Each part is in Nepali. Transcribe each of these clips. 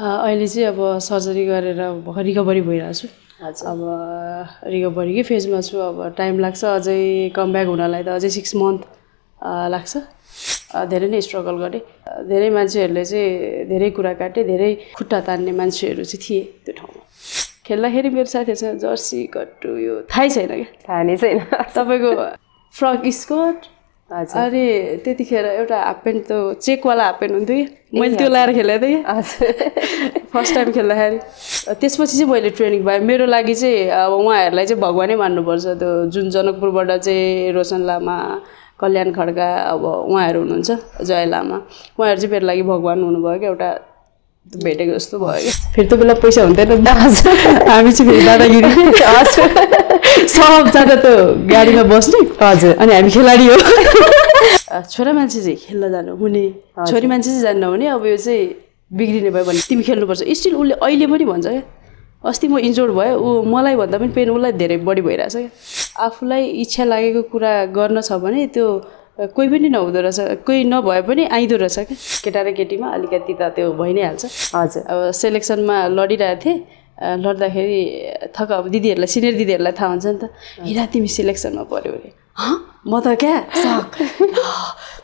अहिले चाहिँ अब सर्जरी गरेर भर्खर रिकभरी भइरहेको छु। अब रिकभरीकै फेजमा छु। अब टाइम लाग्छ, अझै कमब्याक हुनलाई त अझै 6 मन्थ लाग्छ। धेरै नै स्ट्रगल गरेँ। धेरै मान्छेहरूले चाहिँ धेरै कुरा काटे, धेरै खुट्टा तान्ने मान्छेहरू चाहिँ थिए त्यो ठाउँमा। खेल्दाखेरि मेरो साथीहरूसँग जर्सी कट्टु यो थाहै छैन क्या, थाहा नै छैन। तपाईँको फ्रक स्कर्ट, अरे त्यतिखेर एउटा हाफ प्यान्ट त चेकवाला हाफ प्यान्ट हुन्थ्यो कि, मैले त्यो लाएर खेलेको थिएँ कि फर्स्ट टाइम खेल्दाखेरि। त्यसपछि चाहिँ मैले ट्रेनिङ पाएँ। मेरो लागि चाहिँ अब उहाँहरूलाई चाहिँ भगवानै मान्नुपर्छ। त्यो जुन जनकपुरबाट चाहिँ रोशन लामा, कल्याण खड्का, अब उहाँहरू हुनुहुन्छ, जय लामा, उहाँहरू चाहिँ मेरो लागि भगवान हुनुभयो क्या। एउटा भेटेको जस्तो भयो क्या। फेरि त्यो बेला पैसा हुन्थेन, हामी चाहिँ फेरि दादागिरी सबजना त गाडीमा बस्ने, अनि हामी खेलाडी हो। छोरा मान्छे चाहिँ खेल्न जानु हुने, छोरी मान्छे चाहिँ जानु नहुने। अब यो चाहिँ बिग्रिने भयो भने तिमी खेल्नुपर्छ। स्टिल उसले अहिले पनि भन्छ क्या। अस्ति म इन्जोर्ड भयो, ऊ मलाई भन्दा पनि पेन उसलाई धेरै बढी भइरहेछ क्या। आफूलाई इच्छा लागेको कुरा गर्न छ भने त्यो कोही पनि नहुँदो रहेछ, कोही नभए पनि आइदो रहेछ क्या। केटा र केटीमा अलिकति त त्यो भइ नै हाल्छ। अब सेलेक्सनमा लडिरहेको थिएँ, लड्दाखेरि अब दिदीहरूलाई, सिनियर दिदीहरूलाई थाहा हुन्छ नि त, हिरा तिमी सिलेक्सनमा पऱ्यो अरे। म त क्या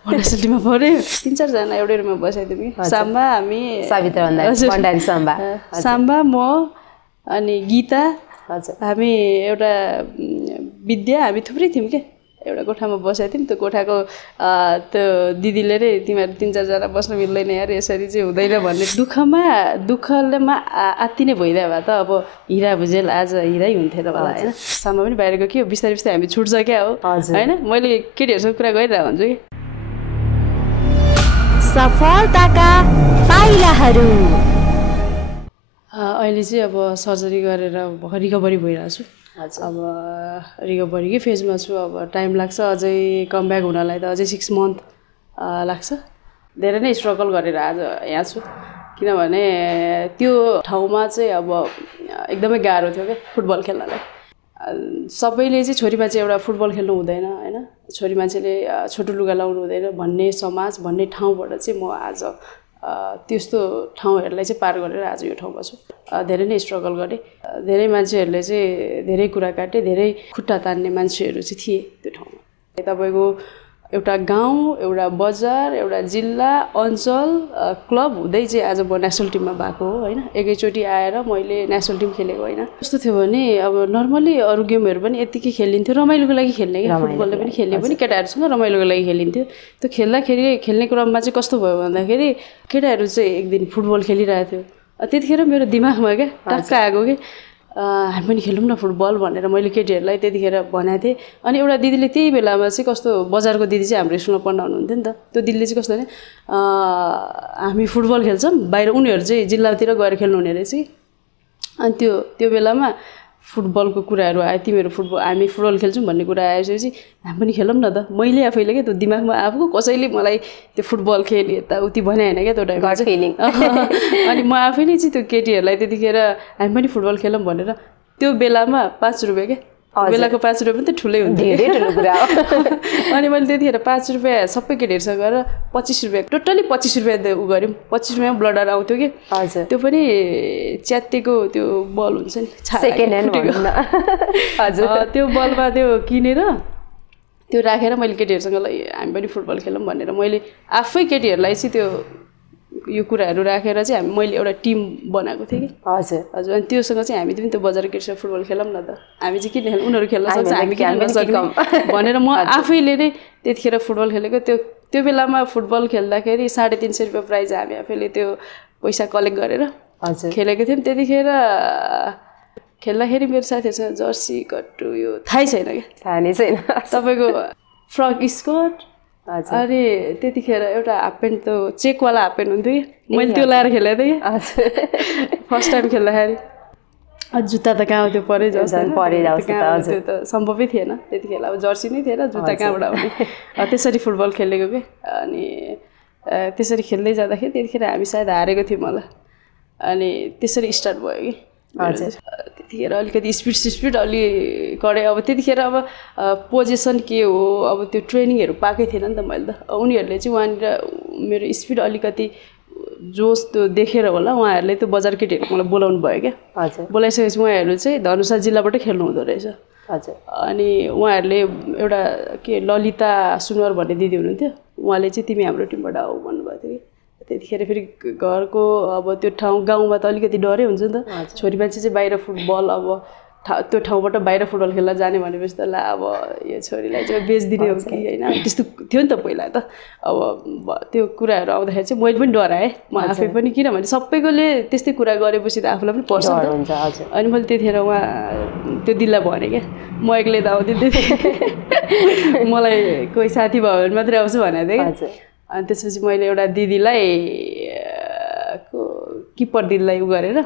युनिभर्सिटीमा पऱ्यो। 3-4जना एउटै रुममा बसाइदिउँ कि। साम्बा, हामी साम्बा, म अनि गीता, हामी एउटा विद्या, हामी थुप्रै थियौँ क्या। एउटा कोठामा बसेको थियौँ। त्यो कोठाको त्यो दिदीले रे तिमीहरू 3-4जना बस्न मिल्दैन यार, यसरी चाहिँ हुँदैन भन्ने दुःखलेमा आत्ति नै भइदियो भए त अब हिरा भुजेल आज हिरै हुन्थेन होला होइन। सामा पनि बाहिर गयो कि, बिस्तारै बिस्तारै हामी छुट्छ क्या हो होइन। मैले केटीहरूसँग कुरा गरिरहेको हुन्छु कि। सफलताका पाइलाहरू। अहिले चाहिँ अब सर्जरी गरेर भर्खर रिकभरी भइरहेको छु। अब रिकभरीकै फेजमा छु। अब टाइम लाग्छ, अझै कमब्याक हुनलाई त अझै 6 मन्थ लाग्छ। धेरै नै स्ट्रगल गरेर आज यहाँ छु। किनभने त्यो ठाउँमा चाहिँ अब एकदमै गाह्रो थियो क्या फुटबल खेल्नलाई। सबैले चाहिँ छोरी मान्छे एउटा फुटबल खेल्नु हुँदैन होइन, छोरी मान्छेले छोटो लुगा लाउनु हुँदैन भन्ने समाज, भन्ने ठाउँबाट चाहिँ म आज त्यस्तो ठाउँहरूलाई चाहिँ पार गरेर आज यो ठाउँमा छु। धेरै नै स्ट्रगल गरेँ। धेरै मान्छेहरूले चाहिँ धेरै कुरा काटे, धेरै खुट्टा तान्ने मान्छेहरू चाहिँ थिए त्यो ठाउँमा। तपाईँको एउटा गाउँ, एउटा बजार, एउटा जिल्ला, अञ्चल, क्लब हुँदै चाहिँ आज म नेसनल टिममा भएको हो होइन। एकैचोटि आएर मैले नेसनल टिम खेलेको होइन। कस्तो थियो भने अब नर्मली अरू गेमहरू पनि यत्तिकै खेलिन्थ्यो, रमाइलोको लागि खेल्ने कि। फुटबलले पनि खेल्ने पनि केटाहरूसँग रमाइलोको लागि खेलिन्थ्यो। त्यो खेल्ने क्रममा चाहिँ कस्तो भयो भन्दाखेरि केटाहरू चाहिँ एक दिन फुटबल खेलिरहेको थियो। त्यतिखेर मेरो दिमागमा क्या टक्क आएको कि हामी पनि खेलौँ न फुटबल भनेर मैले केटीहरूलाई त्यतिखेर भनेको थिएँ। अनि एउटा दिदीले त्यही बेलामा चाहिँ कस्तो, बजारको दिदी चाहिँ हाम्रो स्कुलमा पढ्न आउनुहुन्थ्यो नि त, त्यो दिदीले चाहिँ कस्तो भने हामी फुटबल खेल्छौँ बाहिर, उनीहरू चाहिँ जिल्लातिर गएर खेल्नुहुने रहेछ कि। अनि त्यो बेलामा फुटबलको कुराहरू आयो, तिमीहरू हामी फुटबल खेल्छौँ भन्ने कुरा आएपछि हामी पनि खेलौँ न त। मैले आफैले क्या त्यो दिमागमा आएको, कसैले मलाई त्यो फुटबल खेल यताउति भने होइन क्या त्यो टाइममा चाहिँ। अनि म आफैले चाहिँ त्यो केटीहरूलाई त्यतिखेर हामी पनि फुटबल खेलौँ भनेर, त्यो बेलामा 5 रुपियाँ क्या, बेलाको 5 रुपियाँ पनि त ठुलै हुन्थ्यो, धेरै ठुलो कुरा हो। अनि मैले त्यतिखेर 5 रुपियाँ सबै केटीहरूसँग गएर 25 रुपियाँ, टोटली 25 रुपियाँ उ गऱ्यौँ। 25 रुपियाँमा ब्लडर आउँथ्यो कि। त्यो पनि च्यात्तेको त्यो बल हुन्छ नि, सेकेन्ड ह्यान्ड, त्यो बलमा त्यो किनेर त्यो राखेर मैले केटीहरूसँग हामी पनि फुटबल खेलौँ भनेर मैले आफै केटीहरूलाई चाहिँ त्यो यो कुराहरू राखेर चाहिँ मैले एउटा टिम बनाएको थिएँ कि। हजुर। अनि त्योसँग चाहिँ हामी पनि त्यो बजार केटीसँग फुटबल खेलौँ न त, हामी चाहिँ किन खेल्नु, उनीहरू खेल्न सक्छ हामी किन नसक्छौँ भनेर म आफैले नै त्यतिखेर फुटबल खेलेको। त्यो बेलामा फुटबल खेल्दाखेरि 350 रुपियाँ प्राइज हामी आफैले त्यो पैसा कलेक्ट गरेर खेलेको थियौँ। त्यतिखेर खेल्दाखेरि मेरो साथीहरूसँग जर्सी कट्टु यो थाहै छैन क्या, थाहा नै छैन। तपाईँको फ्रक स्कर्ट, अरे त्यतिखेर एउटा हाफ प्यान्ट त चेकवाला हाफ प्यान्ट हुन्थ्यो कि, मैले त्यो लाएर खेलेको थिएँ कि फर्स्ट टाइम खेल्दाखेरि। जुत्ता त कहाँ आउँथ्यो, परै जाओस्, त्यो त सम्भवै थिएन त्यतिखेर। अब जर्सी नै थिएन, जुत्ता कहाँबाट आउने। त्यसरी फुटबल खेलेको कि। अनि त्यसरी खेल्दै जाँदाखेरि त्यतिखेर हामी सायद हारेको थियौँ होला। अनि त्यसरी स्टार्ट भयो कि। त्यतिखेर अलिकति स्पिड अलि कडे। अब त्यतिखेर अब पोजिसन के हो, अब त्यो ट्रेनिङहरू पाएकै थिएन नि त मैले त। उनीहरूले चाहिँ वहाँनिर मेरो स्पिड अलिकति जोस त्यो देखेर होला उहाँहरूले त्यो बजार केटीहरू मलाई बोलाउनु भयो क्या हजुर बोलाइसकेपछि उहाँहरू चाहिँ धनुषा जिल्लाबाटै खेल्नु हुँदो रहेछ हजुर अनि उहाँहरूले एउटा के ललिता सुनवार भन्ने दिदी हुनुहुन्थ्यो उहाँले चाहिँ तिमी हाम्रो टिमबाट आऊ भन्नुभएको थियो कि त्यतिखेर फेरि घरको अब त्यो ठाउँ गाउँमा त अलिकति डरै हुन्छ नि त छोरी मान्छे चाहिँ बाहिर फुटबल अब त्यो ठाउँबाट बाहिर फुटबल खेल्न जाने भनेपछि त ला अब यो छोरीलाई चाहिँ बेचिदिने हो कि होइन त्यस्तो थियो नि त पहिला त अब त्यो कुराहरू आउँदाखेरि चाहिँ मैले पनि डराएँ म आफै पनि किनभने सबैकोले त्यस्तै कुरा गरेपछि त आफूलाई पनि पर्छ नि त अनि मैले त्यतिखेर उहाँ त्यो दिदीलाई भनेँ क्या म एक्लै त आउँदिनँ त्यति मलाई कोही साथी भयो भने मात्रै आउँछु भनेको थिएँ क्या अनि त्यसपछि मैले एउटा दिदीलाई किपर दिदीलाई उ गरेर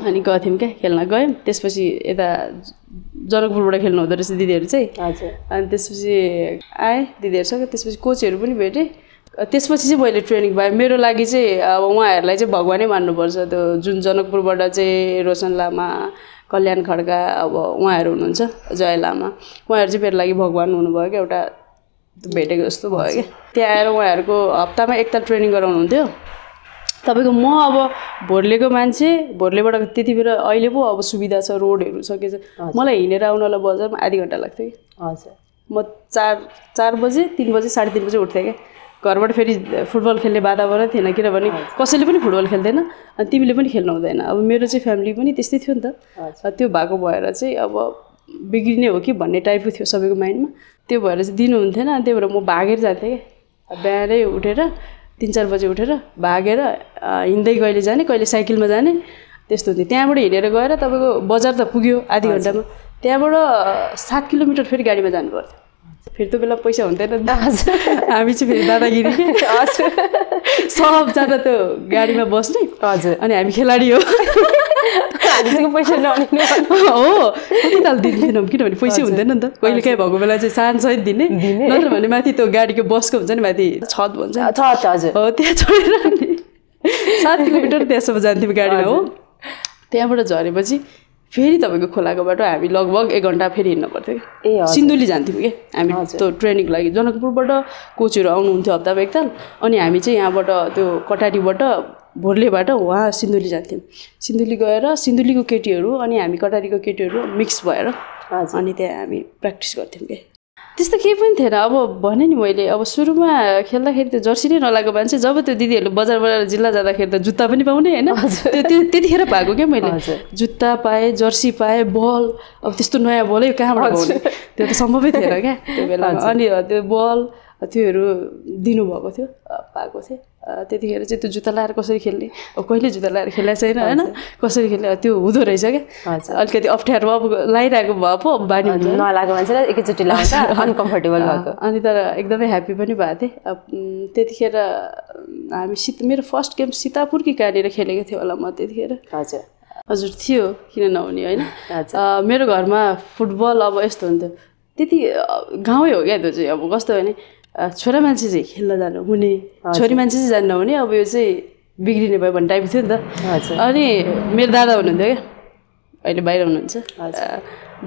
अनि गएको थियौँ क्या खेल्न गयौँ त्यसपछि यता जनकपुरबाट खेल्नु हुँदो रहेछ दिदीहरू चाहिँ अनि त्यसपछि आएँ दिदीहरूसँग त्यसपछि कोचहरू पनि भेटेँ त्यसपछि चाहिँ मैले ट्रेनिङ पाएँ मेरो लागि चाहिँ अब उहाँहरूलाई चाहिँ भगवानै मान्नुपर्छ त्यो जुन जनकपुरबाट चाहिँ रोशन लामा कल्याण खड्का अब उहाँहरू हुनुहुन्छ जय लामा उहाँहरू चाहिँ मेरो लागि भगवान हुनुभयो क्या एउटा भेटेको जस्तो भयो क्या त्यहाँ आएर उहाँहरूको हप्तामा एकताल ट्रेनिङ गराउनुहुन्थ्यो तपाईँको म अब भोर्लेको मान्छे भोर्लेबाट त्यति बेला अहिले पो अब सुविधा छ रोडहरू छ के छ मलाई हिँडेर आउनलाई बजारमा आधी घन्टा लाग्थ्यो कि हजुर म 4 बजे 3 बजे 3:30 बजे उठ्थेँ क्या घरबाट फेरि फुटबल खेल्ने वातावरण थिएन किनभने कसैले पनि फुटबल खेल्दैन अनि तिमीले पनि खेल्नु हुँदैन अब मेरो चाहिँ फ्यामिली पनि त्यस्तै थियो नि त त्यो भएको भएर चाहिँ अब बिग्रिने हो कि भन्ने टाइपको थियो सबैको माइन्डमा त्यो भएर चाहिँ दिनुहुन्थेन अनि त्यही भएर म भागेर जान्थेँ क्या बिहानै उठेर 3-4 बजे उठेर भागेर हिँड्दै कहिले जाने कहिले साइकलमा जाने त्यस्तो हुन्थ्यो त्यहाँबाट हिँडेर गएर तपाईँको बजार त पुग्यो आधी घन्टामा त्यहाँबाट 7 किलोमिटर फेरि गाडीमा जानु पर्थ्यो फेरि त्यो बेला पैसा हुन्थेन नि त हामी चाहिँ फेरि दादागिरी सबजना त्यो गाडीमा बस्ने हजुर अनि हामी खेलाडी हो पैसा नआउने हो कति ताल दिन्थेनौँ किनभने पैसा हुँदैन नि त कहिले काहीँ भएको बेला चाहिँ सानसहित दिने नत्र भने माथि त्यो गाडीको बसको हुन्छ नि माथि छत भन्छ हजुर हो त्यहाँ चढेर नि 7 किलोमिटर त्यहाँसम्म जान्थ्यौँ गाडीमा हो त्यहाँबाट झरेपछि फेरि तपाईँको खोलाको बाटो हामी लगभग 1 घन्टा फेरि हिँड्नु पर्थ्यो कि सिन्धुली जान्थ्यौँ कि हामी त्यो ट्रेनिङको लागि जनकपुरबाट कोचहरू आउनुहुन्थ्यो हप्तामा एकताल अनि हामी चाहिँ यहाँबाट त्यो कटारीबाट भोर्लेबाट उहाँ सिन्धुली जान्थ्यौँ सिन्धुली गएर सिन्धुलीको केटीहरू अनि हामी कटारीको केटीहरू मिक्स भएर अनि त्यहाँ हामी प्र्याक्टिस गर्थ्यौँ कि त्यस्तो केही पनि थिएन अब भने नि मैले अब सुरुमा खेल्दाखेरि त्यो जर्सी नै नलागेको मान्छे जब त्यो दिदीहरूले बजारबाट जिल्ला जाँदाखेरि त जुत्ता पनि पाउने होइन त्यो त्यतिखेर भएको क्या मैले जुत्ता पाएँ जर्सी पाएँ बल अब त्यस्तो नयाँ बलै कहाँबाट पाउने त्यो त सम्भवै थिएन क्या त्यो बेलामा अनि त्यो बल त्योहरू दिनुभएको थियो पाएको थिएँ त्यतिखेर चाहिँ त्यो जुत्ता लाएर कसरी खेल्ने अब कहिले जुत्ता लाएर खेलेको छैन होइन कसरी खेल्ने त्यो हुँदो रहेछ क्या अलिकति अप्ठ्यारो अब लगाइरहेको भए पो अब बानी हुन्छ नलागेको मान्छेलाई एकैचोटि लाउँछ अनकम्फर्टेबल भएको अनि तर एकदमै ह्याप्पी पनि भएको थिएँ त्यतिखेर हामी मेरो फर्स्ट गेम सीतापुर कि कहाँनिर खेलेको थियो होला म त्यतिखेर हजुर हजुर थियो किन नहुने होइन मेरो घरमा फुटबल अब यस्तो हुन्थ्यो त्यति गाउँै हो क्या त्यो चाहिँ अब कस्तो भने छोरा मान्छे चाहिँ खेल्न जानु हुने छोरी मान्छे चाहिँ जानु नहुने अब यो चाहिँ बिग्रिने भयो भन्ने टाइप थियो नि त अनि मेरो दादा हुनुहुन्थ्यो क्या अहिले बाहिर हुनुहुन्छ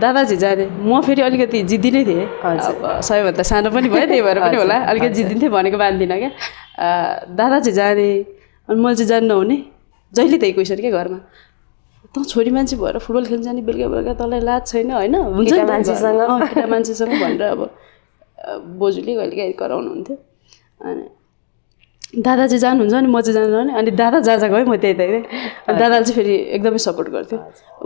दादा चाहिँ जाने म फेरि अलिकति जिद्दी नै थिएँ अब सबैभन्दा सानो पनि भयो त्यही भएर पनि होला अलिकति जिद्दिन्थेँ भनेको मान्दिनँ क्या दादा चाहिँ जाने अनि मैले चाहिँ जानु नहुने जहिले त्यही क्वेसन क्या घरमा त छोरी मान्छे भएर फुटबल खेल्न जाने बेलुका बेलुका तँलाई लाज छैन होइन हुन्छ केटा मान्छेसँग भनेर अब बोजूले कहिले काहीँ कराउनुहुन्थ्यो अनि दादा चाहिँ जानुहुन्छ अनि म चाहिँ जानु अनि दादा जहाँ गएँ म त्यही त्यही अनि दादाले चाहिँ फेरि एकदमै सपोर्ट गर्थ्यो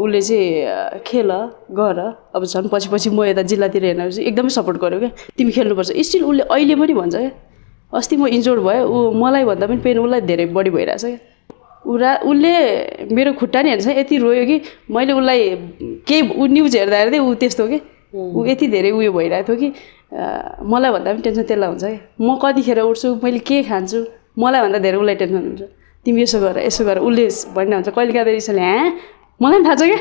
उसले चाहिँ खेल गर अब झन् पछि पछि म यता जिल्लातिर हेर्नेपछि एकदमै सपोर्ट गर्यो क्या तिमी खेल्नुपर्छ स्टिल उसले अहिले पनि भन्छ क्या अस्ति म इन्जोर्ड भयो ऊ मलाई भन्दा पनि पेन उसलाई धेरै बढी भइरहेछ क्या उसले मेरो खुट्टा नि हेर्छ यति रोयो कि मैले उसलाई केही ऊ न्युज हेर्दा हेर्दै ऊ त्यस्तो कि ऊ यति धेरै उयो भइरहेको थियो कि मलाई भन्दा पनि टेन्सन त्यसलाई हुन्छ क्या म कतिखेर उठ्छु मैले के खान्छु मलाई भन्दा धेरै उसलाई टेन्सन हुन्छ तिमी यसो गर उसले भन्ने हुन्छ कहिले काहीँ रिसले मलाई पनि थाहा छ क्या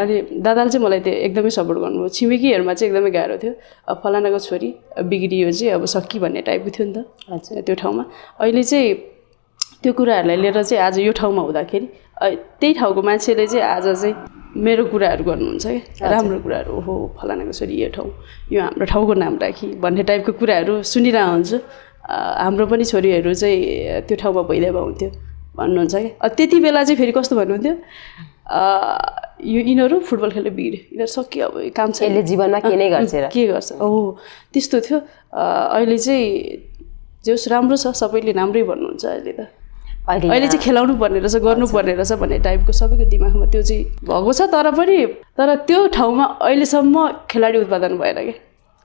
अनि दादाले चाहिँ मलाई त्यो एकदमै सपोर्ट गर्नुभयो छिमेकीहरूमा चाहिँ एकदमै गाह्रो थियो अब फलानाको छोरी बिग्रियो चाहिँ अब सक्की भन्ने टाइपको थियो नि त त्यो ठाउँमा अहिले चाहिँ त्यो कुराहरूलाई लिएर चाहिँ आज यो ठाउँमा हुँदाखेरि त्यही ठाउँको मान्छेले चाहिँ आज चाहिँ मेरो कुराहरू गर्नुहुन्छ क्या राम्रो कुराहरू ओहो फलानाको छोरी यो ठाउँ यो हाम्रो ठाउँको नाम राखी भन्ने टाइपको कुराहरू सुनिरहेको हुन्छु हाम्रो पनि छोरीहरू चाहिँ त्यो ठाउँमा भइदिए भए हुन्थ्यो भन्नुहुन्छ क्या। त्यति बेला चाहिँ फेरि कस्तो भन्नुहुन्थ्यो यो यिनीहरू फुटबल खेल्न बिग्रियो यिनीहरू सक्यो अब काम छ यसले जीवनमा के नै गर्छ र के गर्छ त्यस्तो थियो। अहिले चाहिँ जोस् राम्रो छ सबैले राम्रै भन्नुहुन्छ अहिले त अहिले चाहिँ खेलाउनु पर्ने रहेछ गर्नुपर्ने रहेछ भन्ने टाइपको सबैको दिमागमा त्यो चाहिँ भएको छ। तर त्यो ठाउँमा अहिलेसम्म खेलाडी उत्पादन भएन क्या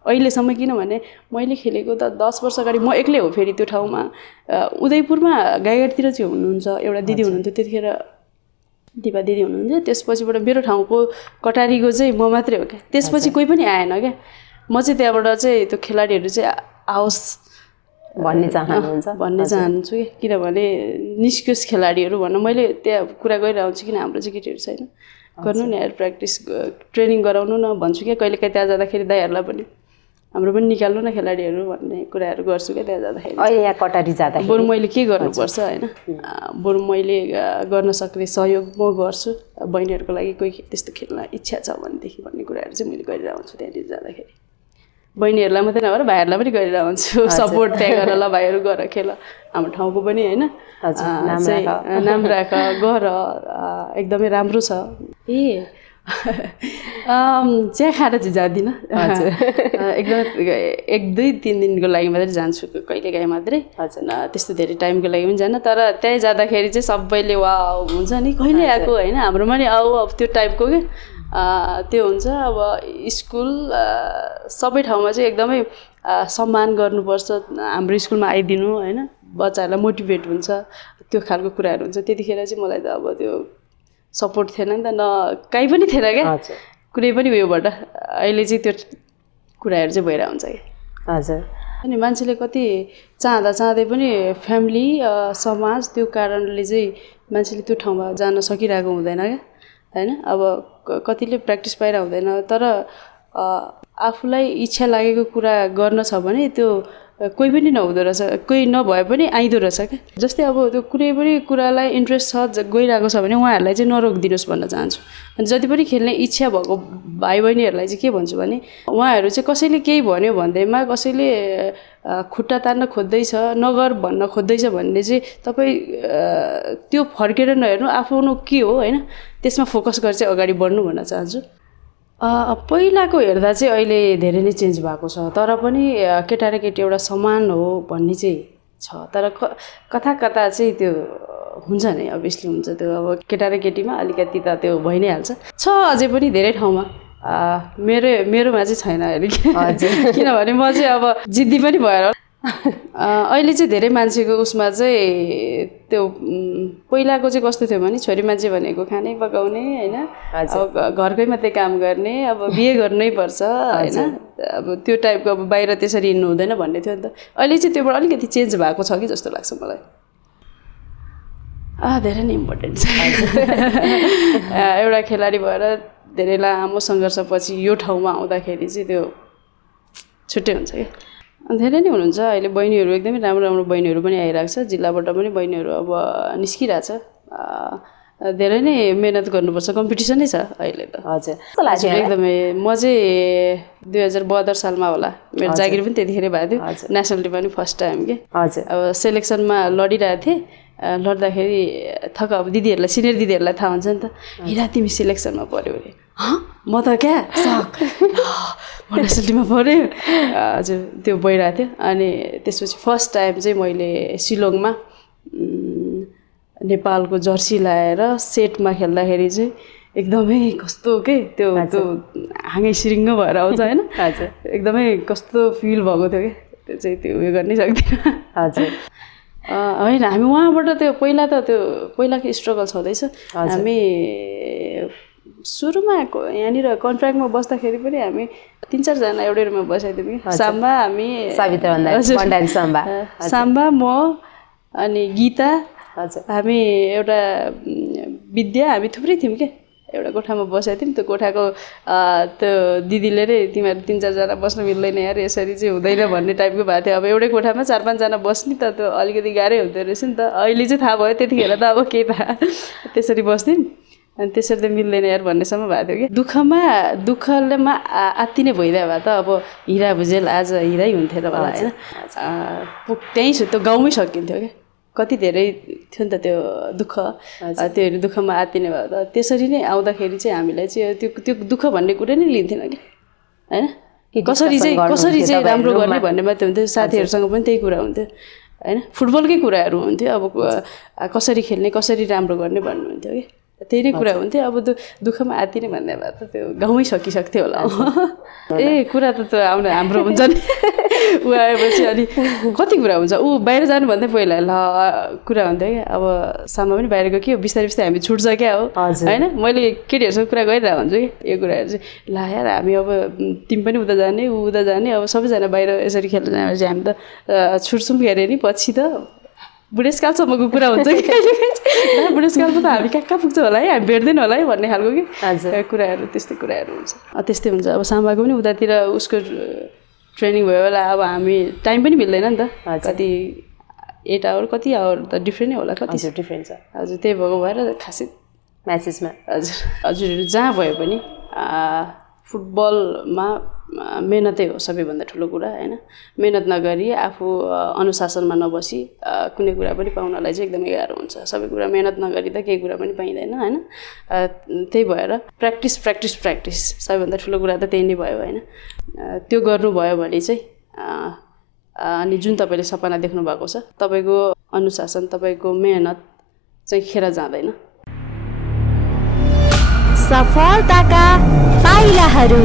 अहिलेसम्म। किनभने मैले खेलेको त 10 वर्ष अगाडि म एक्लै हो फेरि त्यो ठाउँमा उदयपुरमा गाईघाटतिर चाहिँ हुनुहुन्छ एउटा दिदी हुनुहुन्थ्यो त्यतिखेर दिपा दिदी हुनुहुन्थ्यो। त्यसपछिबाट मेरो ठाउँको कटारीको चाहिँ म मात्रै हो क्या त्यसपछि कोही पनि आएन क्या। म चाहिँ त्यहाँबाट चाहिँ त्यो खेलाडीहरू चाहिँ आओस् भन्ने चाहन्छु कि किनभने निस्कियोस् खेलाडीहरू भन्न मैले त्यहाँ कुरा गरिरहन्छु किन हाम्रो चाहिँ केटीहरू छैन गर्नु नि यार प्र्याक्टिस ट्रेनिङ गराउनु न भन्छु क्या। कहिलेकाहीँ त्यहाँ जाँदाखेरि दाइहरूलाई पनि हाम्रो पनि निकाल्नु न खेलाडीहरू भन्ने कुराहरू गर्छु क्या। त्यहाँ जाँदाखेरि अहिले यहाँ कटारी जाँदाखेरि बरु मैले के गर्नुपर्छ होइन बरु मैले गर्न सक्ने सहयोग म गर्छु बहिनीहरूको लागि कोही त्यस्तो खेल्न इच्छा छ भनेदेखि भन्ने कुराहरू चाहिँ मैले गरिरहन्छु त्यहाँनिर जाँदाखेरि। बहिनीहरूलाई मात्रै नभएर भाइहरूलाई पनि गरिरहन्छु सपोर्ट त्यहाँ गरेर ल भाइहरू गर खेल हाम्रो ठाउँको पनि होइन नाम राख गर एकदमै राम्रो छ। चिया खाएर चाहिँ जाँदिनँ एकदमै 1-2-3 दिनको लागि मात्रै जान्छु कहिलेकाहीँ मात्रै त्यस्तो धेरै टाइमको लागि पनि जान्न। तर त्यहीँ जाँदाखेरि चाहिँ सबैले वा हुन्छ नि कहिले आएको होइन हाम्रोमा नि अब त्यो टाइपको के त्यो हुन्छ। अब स्कुल सबै ठाउँमा चाहिँ एकदमै सम्मान गर्नुपर्छ हाम्रो स्कुलमा आइदिनु होइन बच्चाहरूलाई मोटिभेट हुन्छ त्यो खालको कुराहरू हुन्छ। त्यतिखेर चाहिँ मलाई त अब त्यो सपोर्ट थिएन नि त न कहीँ पनि थिएन क्या कुनै पनि उयोबाट। अहिले चाहिँ त्यो कुराहरू चाहिँ भइरहेको हुन्छ क्या। हजुर अनि मान्छेले कति चाहँदै पनि फ्यामिली समाज त्यो कारणले चाहिँ मान्छेले त्यो ठाउँमा जान सकिरहेको हुँदैन क्या होइन। अब कतिले प्र्याक्टिस पाइरहेको हुँदैन तर आफूलाई इच्छा लागेको कुरा गर्न छ भने त्यो कोही पनि नहुँदो रहेछ कोही नभए पनि आइदो रहेछ क्या। जस्तै अब त्यो कुनै पनि कुरालाई इन्ट्रेस्ट छ गइरहेको छ भने उहाँहरूलाई चाहिँ नरोकिदिनुहोस् भन्न चाहन्छु। अनि जति पनि खेल्ने इच्छा भएको भाइ बहिनीहरूलाई चाहिँ के भन्छु भने उहाँहरू चाहिँ कसैले केही भन्यो भन्दैमा कसैले खुट्टा तान्न खोज्दैछ नगर भन्न खोज्दैछ भन्ने चाहिँ तपाईँ त्यो फर्केर नहेर्नु आफ्नो के हो होइन त्यसमा फोकस गरेर चाहिँ अगाडि बढ्नु भन्न चाहन्छु। पहिलाको हेर्दा चाहिँ अहिले धेरै नै चेन्ज भएको छ तर पनि केटा र केटी एउटा समान हो भन्ने चाहिँ छ। तर कता चाहिँ त्यो हुन्छ नि अभियसली हुन्छ त्यो अब केटा र केटीमा अलिकति त त्यो भइ नै हाल्छ छ अझै पनि धेरै ठाउँमा मेरोमा चाहिँ छैन अहिले किनभने म चाहिँ अब जिद्दी पनि भएर अहिले चाहिँ धेरै मान्छेको उसमा चाहिँ त्यो पहिलाको चाहिँ कस्तो थियो भने छोरी मान्छे भनेको खानै पकाउने होइन अब घरकै मात्रै काम गर्ने अब बिहे गर्नै पर्छ होइन अब त्यो टाइपको अब बाहिर त्यसरी हिँड्नु हुँदैन भन्ने थियो नि त। अहिले चाहिँ त्योबाट अलिकति चेन्ज भएको छ कि जस्तो लाग्छ मलाई। धेरै नै इम्पोर्टेन्ट छ एउटा खेलाडी भएर धेरै लामो सङ्घर्षपछि यो ठाउँमा आउँदाखेरि चाहिँ त्यो छुट्टै हुन्छ क्या। धेरै नै हुनुहुन्छ अहिले बहिनीहरू एकदमै राम्रो बहिनीहरू पनि आइरहेको छ जिल्लाबाट पनि बहिनीहरू अब निस्किरहेछ। धेरै नै मेहनत गर्नुपर्छ कम्पिटिसनै छ अहिले त। हजुर एकदमै म चाहिँ 2072 सालमा होला मेरो जागिर पनि त्यतिखेर भएको थियो नेसनल टिममा पनि फर्स्ट टाइम के अब सेलेक्सनमा लडिरहेको थिएँ लड्दाखेरि अब दिदीहरूलाई सिनियर दिदीहरूलाई थाहा हुन्छ नि त हिरा तिमी सिलेक्सनमा पऱ्यो अरे म त क्या नेसनल टिममा पऱ्यो हजुर त्यो भइरहेको थियो। अनि त्यसपछि फर्स्ट टाइम चाहिँ मैले शिलोङमा नेपालको जर्सी लाएर सेटमा खेल्दाखेरि चाहिँ एकदमै कस्तो के त्यो हाँगै सिरिङ्ग भएर आउँछ होइन एकदमै कस्तो फिल भएको थियो कि त्यो चाहिँ त्यो उयो गर्नै सक्दिनँ। हजुर होइन हामी उहाँबाट त्यो पहिलाको स्ट्रगल छँदैछ। हामी सुरुमा यहाँनिर कन्ट्र्याक्टमा बस्दाखेरि पनि हामी 3-4 जना एउटै रुममा बसाइदियौँ कि साम्बा हामी साम्बा म अनि गीता हामी एउटा विद्या हामी थुप्रै थियौँ क्या एउटा कोठामा बसेको थियौँ। त्यो कोठाको त्यो दिदीले नै तिमीहरू 3-4 जना बस्न मिल्दैन यार यसरी चाहिँ हुँदैन भन्ने टाइपको भएको थियो। अब एउटै कोठामा 4-5 जना बस्ने त त्यो अलिकति गाह्रै हुँदो रहेछ नि त। अहिले चाहिँ थाहा भयो त्यतिखेर त अब के थाहा त्यसरी बस्थ्यौँ। अनि त्यसरी त मिल्दैन यार भन्नेसम्म भएको थियो कि दुःखलेमा आत्तिने भइदियो भए त अब हिरा भुजेल आज हिरै हुन्थ्यो र होला होइन त्यहीँ त्यो गाउँमै सकिन्थ्यो क्या कति धेरै थियो नि त त्यो दुःख त्यो दुःखमा आत्तिने भयो त त्यसरी नै आउँदाखेरि चाहिँ हामीलाई चाहिँ त्यो दुःख भन्ने कुरा नै लिन्थेन कि होइन कसरी चाहिँ राम्रो गर्ने भन्ने मात्रै हुन्थ्यो साथीहरूसँग पनि त्यही कुरा हुन्थ्यो होइन फुटबलकै कुराहरू हुन्थ्यो अब कसरी खेल्ने कसरी राम्रो गर्ने भन्नुहुन्थ्यो कि त्यही नै कुरा हुन्थ्यो अब दुःखमा आत्तिने भन्ने भए त त्यो गाउँमै सकिसक्थ्यो होला कुरा त आउनु हाम्रो हुन्छ नि ऊ आएपछि अनि कति कुरा हुन्छ ऊ बाहिर जानुभन्दा पहिला ल कुरा हुन्थ्यो क्या अब सामा पनि बाहिर गयो कि बिस्तारै बिस्तारै हामी छुट्छ क्या हो होइन मैले केटीहरूसँग कुरा गरिरहेको हुन्छु कि यो कुराहरू चाहिँ ल यार हामी अब तिमी पनि उता जाने ऊ उता जाने अब सबैजना बाहिर यसरी खेल्न जानेपछि हामी त छुट्छौँ के अरे नि पछि त बुढेसकालसम्मको कुरा हुन्छ कि बुढेसकालमा त हामी कहाँ पुग्छ होला है हामी भेट्दैन होला है भन्ने खालको कि कुराहरू त्यस्तै कुराहरू हुन्छ त्यस्तै हुन्छ अब सामाको पनि उतातिर उसको ट्रेनिङ भयो होला अब हामी टाइम पनि मिल्दैन नि त कति 8 आवर कति आवर त डिफ्रेन्टै होला कति डिफ्रेन्ट छ हजुर त्यही भएको भएर खासै म्याचेसमा हजुरहरू जहाँ भयो पनि फुटबलमा मेहनतै हो सबैभन्दा ठुलो कुरा होइन मेहनत नगरी आफू अनुशासनमा नबसी कुनै कुरा पनि पाउनलाई चाहिँ एकदमै गाह्रो हुन्छ सबै कुरा मेहनत नगरी त केही कुरा पनि पाइँदैन होइन त्यही भएर प्र्याक्टिस सबैभन्दा ठुलो कुरा त त्यही नै भयो होइन त्यो गर्नुभयो भने चाहिँ अनि जुन तपाईँले सपना देख्नु भएको छ तपाईँको अनुशासन तपाईँको मेहनत चाहिँ खेर जाँदैन सफलताका पाइलाहरू